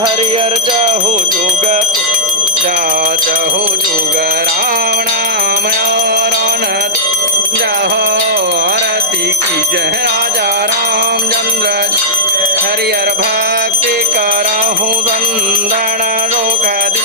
हरियर जहो जुग जहो जुग राम नाम रण जहो आरती की जय राजा रामचंद्र हरियर भक्ति करहु संदन रोक दी